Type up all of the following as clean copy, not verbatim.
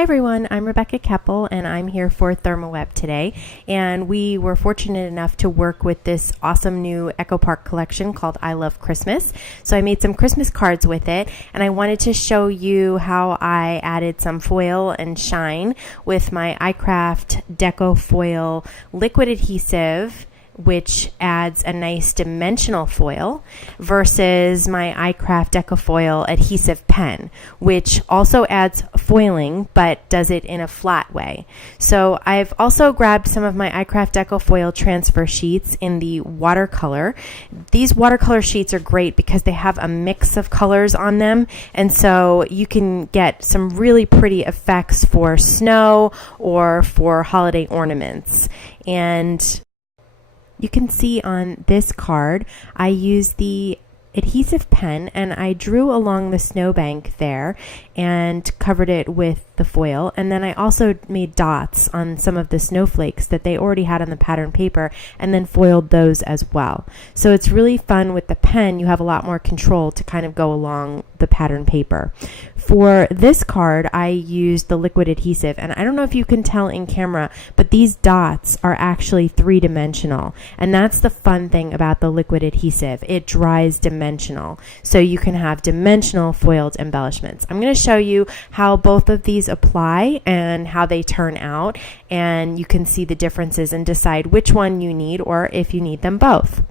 Hi everyone, I'm Rebecca Keppel and I'm here for Thermal Web today, and we were fortunate enough to work with this awesome new Echo Park collection called I Love Christmas. So I made some Christmas cards with it, and I wanted to show you how I added some foil and shine with my iCraft Deco Foil Liquid Adhesive, which adds a nice dimensional foil, versus my iCraft Deco Foil Adhesive Pen, which also adds foiling but does it in a flat way. So I've also grabbed some of my iCraft Deco Foil transfer sheets in the watercolor. These watercolor sheets are great because they have a mix of colors on them, and so you can get some really pretty effects for snow or for holiday ornaments. And you can see on this card, I used the adhesive pen and I drew along the snowbank there and covered it with the foil, and then I also made dots on some of the snowflakes that they already had on the pattern paper and then foiled those as well. So it's really fun with the pen. You have a lot more control to kind of go along the pattern paper. For this card, I used the liquid adhesive, and I don't know if you can tell in camera, but these dots are actually three-dimensional, and that's the fun thing about the liquid adhesive. It dries dimensional, so you can have dimensional foiled embellishments. I'm going to show you how both of these apply and how they turn out, and you can see the differences and decide which one you need or if you need them both.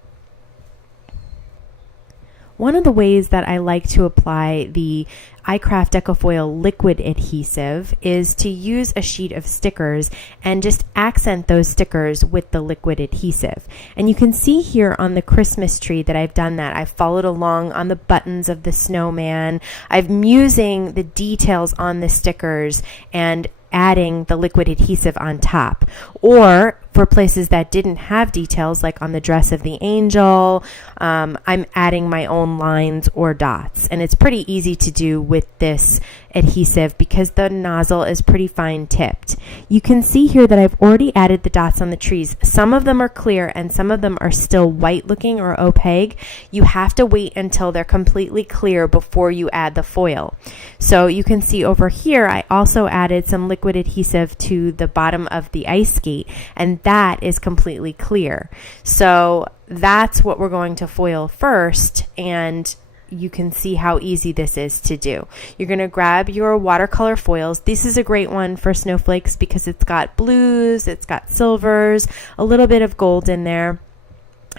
One of the ways that I like to apply the iCraft Deco Foil Liquid Adhesive is to use a sheet of stickers and just accent those stickers with the liquid adhesive. And you can see here on the Christmas tree that I've done that. I've followed along on the buttons of the snowman. I'm using the details on the stickers and adding the liquid adhesive on top. Or for places that didn't have details, like on the dress of the angel, I'm adding my own lines or dots. And it's pretty easy to do with this adhesive because the nozzle is pretty fine tipped. You can see here that I've already added the dots on the trees. Some of them are clear and some of them are still white looking or opaque. You have to wait until they're completely clear before you add the foil. So you can see over here, I also added some liquid adhesive to the bottom of the ice skate, and that is completely clear. So that's what we're going to foil first, and you can see how easy this is to do. You're going to grab your watercolor foils. This is a great one for snowflakes because it's got blues, it's got silvers, a little bit of gold in there.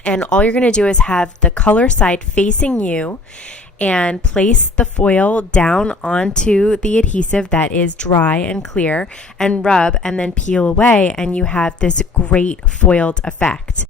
And all you're going to do is have the color side facing you and place the foil down onto the adhesive that is dry and clear and rub and then peel away, and you have this great foiled effect.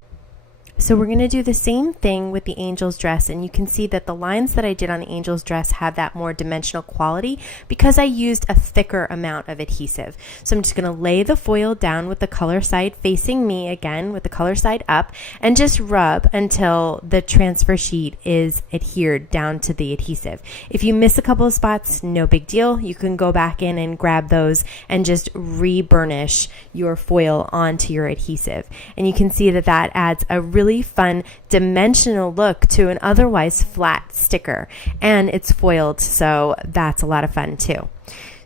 So we're going to do the same thing with the angel's dress, and you can see that the lines that I did on the angel's dress have that more dimensional quality because I used a thicker amount of adhesive. So I'm just going to lay the foil down with the color side facing me, again with the color side up, and just rub until the transfer sheet is adhered down to the adhesive. If you miss a couple of spots, no big deal. You can go back in and grab those and just re-burnish your foil onto your adhesive. And you can see that that adds a really fun dimensional look to an otherwise flat sticker, and it's foiled, so that's a lot of fun too.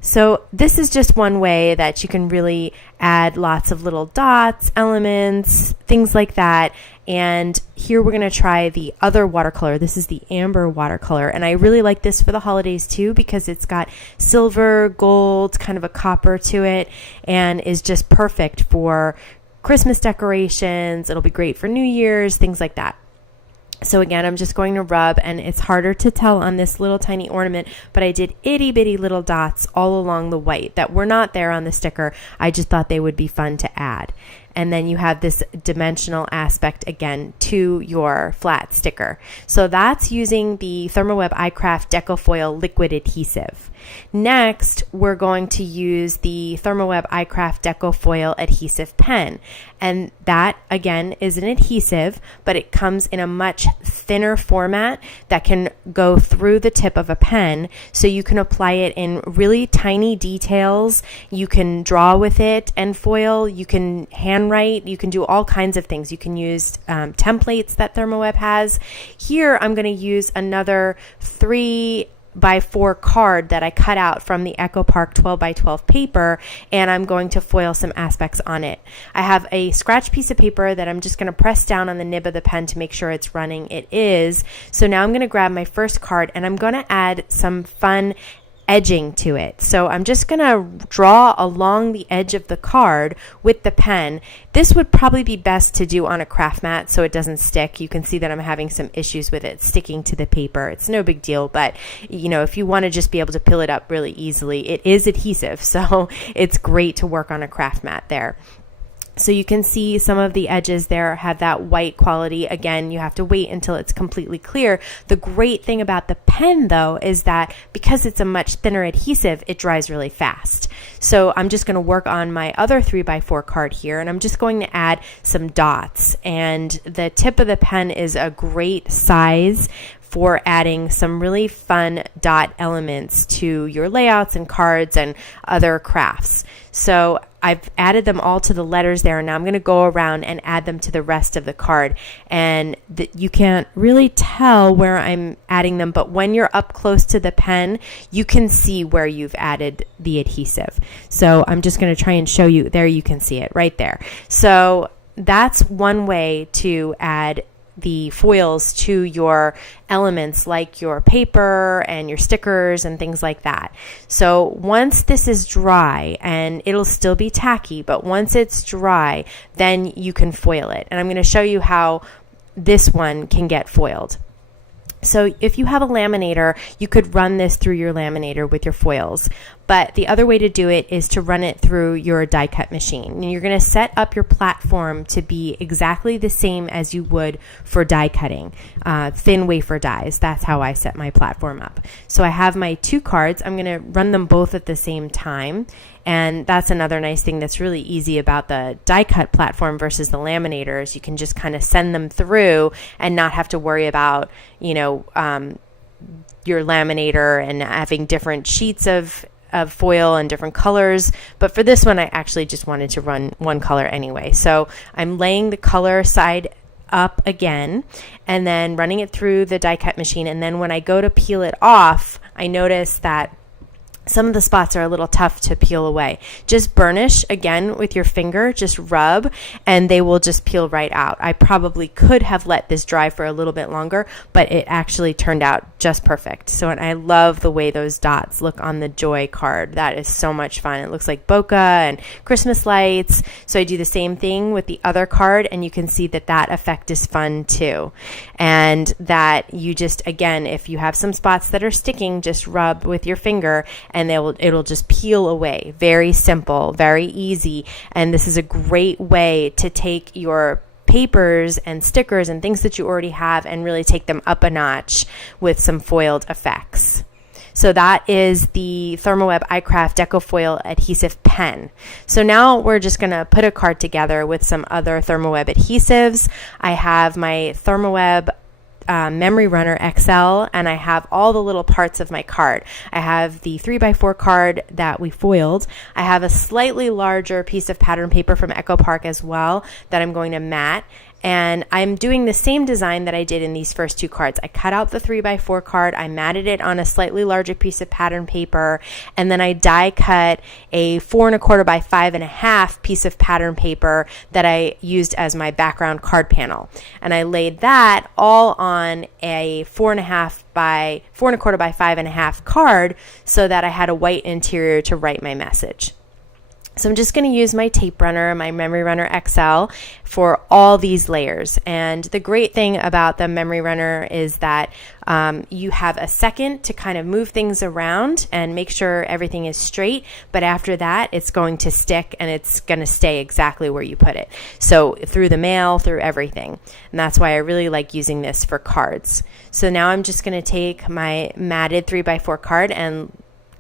So this is just one way that you can really add lots of little dots, elements, things like that. And here we're going to try the other watercolor. This is the amber watercolor, and I really like this for the holidays too because it's got silver, gold, kind of a copper to it, and is just perfect for Christmas decorations. It'll be great for New Year's, things like that. So again, I'm just going to rub, and it's harder to tell on this little tiny ornament, but I did itty bitty little dots all along the white that were not there on the sticker. I just thought they would be fun to add. And then you have this dimensional aspect again to your flat sticker. So that's using the Thermal Web iCraft Deco Foil Liquid Adhesive. Next, we're going to use the Thermal Web iCraft Deco Foil Adhesive Pen. And that, again, is an adhesive, but it comes in a much thinner format that can go through the tip of a pen, so you can apply it in really tiny details. You can draw with it and foil. You can handwrite. You can do all kinds of things. You can use templates that Thermal Web has. Here, I'm going to use another 3 3x4 card that I cut out from the Echo Park 12x12 paper, and I'm going to foil some aspects on it. I have a scratch piece of paper that I'm just going to press down on the nib of the pen to make sure it's running. It is. So now I'm going to grab my first card and I'm going to add some fun edging to it. So I'm just going to draw along the edge of the card with the pen. This would probably be best to do on a craft mat so it doesn't stick. You can see that I'm having some issues with it sticking to the paper. It's no big deal, but if you want to just be able to peel it up really easily, it is adhesive, so it's great to work on a craft mat there. So you can see some of the edges there have that white quality. Again, you have to wait until it's completely clear. The great thing about the pen, though, is that because it's a much thinner adhesive, it dries really fast. So I'm just going to work on my other 3x4 card here, and I'm just going to add some dots. And the tip of the pen is a great size for adding some really fun dot elements to your layouts and cards and other crafts. So I've added them all to the letters there, and now I'm going to go around and add them to the rest of the card. And you can't really tell where I'm adding them, but when you're up close to the pen, you can see where you've added the adhesive. So I'm just going to try and show you. There you can see it right there. So that's one way to add the foils to your elements like your paper and your stickers and things like that. So once this is dry, and it'll still be tacky, but once it's dry, then you can foil it. And I'm going to show you how this one can get foiled. So if you have a laminator, you could run this through your laminator with your foils. But the other way to do it is to run it through your die cut machine. And you're going to set up your platform to be exactly the same as you would for die cutting, thin wafer dies. That's how I set my platform up. So I have my two cards. I'm going to run them both at the same time. And that's another nice thing that's really easy about the die cut platform versus the laminators. You can just kind of send them through and not have to worry about, your laminator and having different sheets of foil and different colors. But for this one, I actually just wanted to run one color anyway. So I'm laying the color side up again and then running it through the die cut machine. And then when I go to peel it off, I notice that some of the spots are a little tough to peel away. Just burnish again with your finger, just rub, and they will just peel right out. I probably could have let this dry for a little bit longer, but it actually turned out just perfect. So, and I love the way those dots look on the Joy card. That is so much fun. It looks like bokeh and Christmas lights. So I do the same thing with the other card, and you can see that that effect is fun too. And that you just, again, if you have some spots that are sticking, just rub with your finger and it'll just peel away. Very simple, very easy. And this is a great way to take your papers and stickers and things that you already have and really take them up a notch with some foiled effects. So that is the Thermal Web iCraft Deco Foil Adhesive Pen. So now we're just going to put a card together with some other Thermal Web adhesives. I have my Thermal Web Memory Runner XL, and I have all the little parts of my card. I have the 3x4 card that we foiled. I have a slightly larger piece of pattern paper from Echo Park as well that I'm going to mat. And I'm doing the same design that I did in these first two cards. I cut out the 3x4 card, I matted it on a slightly larger piece of pattern paper, and then I die cut a 4 1/4 by 5 1/2 piece of pattern paper that I used as my background card panel. And I laid that all on a 4 1/2 by 4 1/4 by 5 1/2 card so that I had a white interior to write my message. So I'm just going to use my tape runner, my Memory Runner XL, for all these layers. And the great thing about the Memory Runner is that you have a second to kind of move things around and make sure everything is straight. But after that, it's going to stick and it's going to stay exactly where you put it. So through the mail, through everything. And that's why I really like using this for cards. So now I'm just going to take my matted 3x4 card and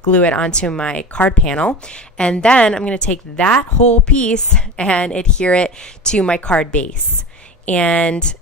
glue it onto my card panel, and then I'm going to take that whole piece and adhere it to my card base. And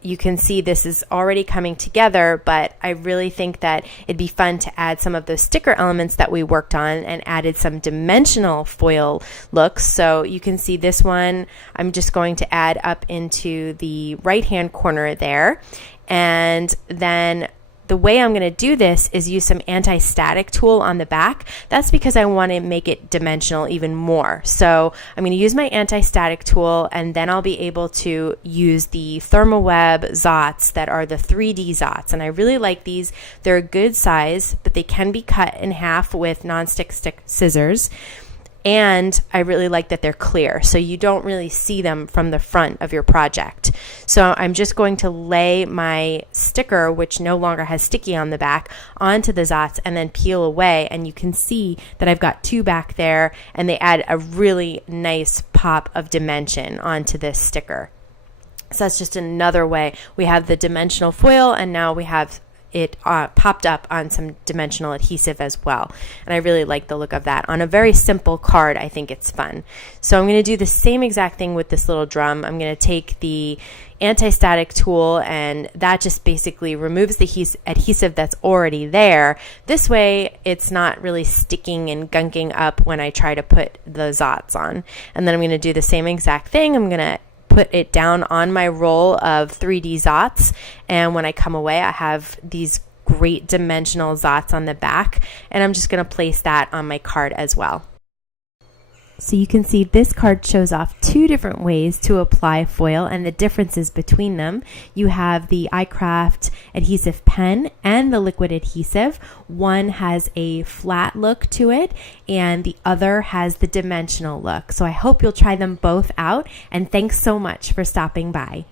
you can see this is already coming together, but I really think that it'd be fun to add some of those sticker elements that we worked on and added some dimensional foil looks. So you can see this one I'm just going to add up into the right hand corner there, and then the way I'm going to do this is use some anti-static tool on the back. That's because I want to make it dimensional even more. So I'm going to use my anti-static tool, and then I'll be able to use the Thermal Web Zots that are the 3D Zots. And I really like these. They're a good size, but they can be cut in half with non-stick scissors. And I really like that they're clear, so you don't really see them from the front of your project. So I'm just going to lay my sticker, which no longer has sticky on the back, onto the Zots and then peel away. And you can see that I've got two back there, and they add a really nice pop of dimension onto this sticker. So that's just another way. We have the dimensional foil, and now we have it popped up on some dimensional adhesive as well. And I really like the look of that. On a very simple card, I think it's fun. So I'm going to do the same exact thing with this little drum. I'm going to take the anti-static tool, and that just basically removes the adhesive that's already there. This way, it's not really sticking and gunking up when I try to put the Zots on. And then I'm going to do the same exact thing. I'm going to put it down on my roll of 3D Zots, and when I come away, I have these great dimensional Zots on the back, and I'm just going to place that on my card as well. So you can see this card shows off two different ways to apply foil and the differences between them. You have the iCraft Adhesive Pen and the Liquid Adhesive. One has a flat look to it, and the other has the dimensional look. So I hope you'll try them both out, and thanks so much for stopping by.